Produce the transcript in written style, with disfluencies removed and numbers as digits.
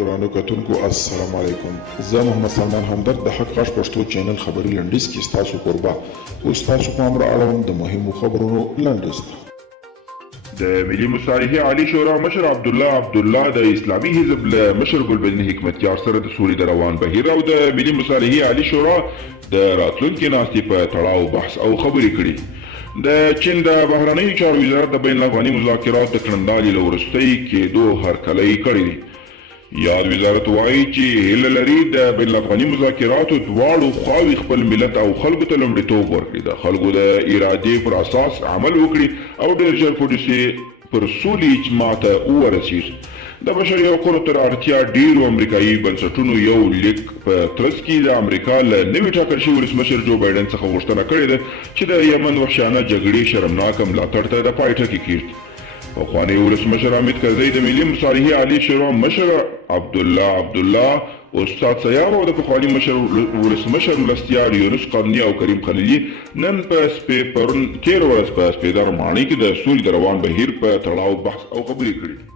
ګرانو کتونکو السلام علیکم. زه محمد سلمان همدرد د حق غږ پښتو چینل خبري لنډیز کې ستاسو کوربه اوس تاسو پام را اړوم د مهمو خبرونو لنډیز ته. د ملي مصالحې عالي شورا مشر عبدالله د اسلامي حزب له مشر ګلبدین حکمتیار سره د سولې د روان بهیر او د ملي مصالحې عالي شورا د راتلونکي ناستې په تړاو بحث او خبرې کړي. د چین د بهرنیو چارو وزارت د بین الافغاني مذاکراتو د کړندالي له وروستۍ کېدو هرکلی کړی دی. یاد وزارت وایي چې هیله لري د بین الافغاني مذاکراتو دواړو خواوې خپل ملت او خلکو ته لومړیتوب ورکړي، د خلکو د ارادې پر اساس عمل وکړي او ډېر ژر پر سولې اجماع ته ورسیږي. د بشري حقوقو تر اړتیا ډېرو امریکایي بنسټونو یو لیک په ترڅ کې د امریکا له نوي ټاکل شوي ولسمشر جو بایډن څخه غوښتنه کړې ده چې د یمن وحشیانه جګړې شرمناکه ملاتړ ته د پای ټکی کېږدي. پخوانی ولسمشر حامد کرزی د ملي مصالحې عالي شورا مشر عبدالله استاد سیار او د پخواني ولسمشر ولسمشر یونس قرني او کریم خلیلي نن په پرون 13 ورځ په سپیدار ماڼۍ کې د سولې د روان بهیر په تړاو بحث او خبرې کړي.